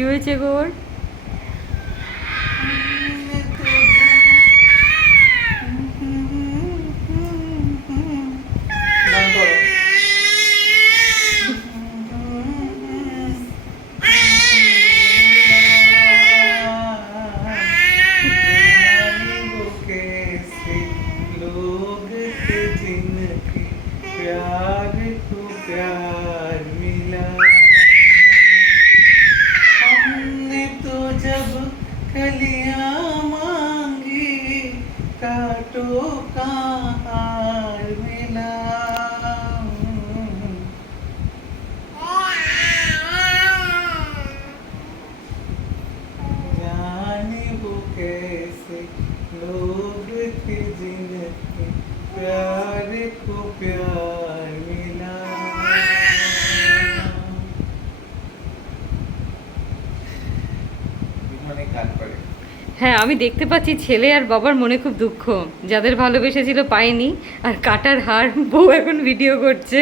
কি হয়েছে গোর গান করো। कैसे लोग थे जिनके प्यार को प्यार मिला कलियाँ मांगी काटो का मिला। जाने वो कैसे लोग थे जिनके प्यार को प्यार অনেক গান করে? হ্যাঁ আমি দেখতে পাচ্ছি ছেলে আর বাবার মনে খুব দুঃখ। যাদের ভালোবেসেছিল পায়নি, আর কাটার হার বউ এখন ভিডিও করছে।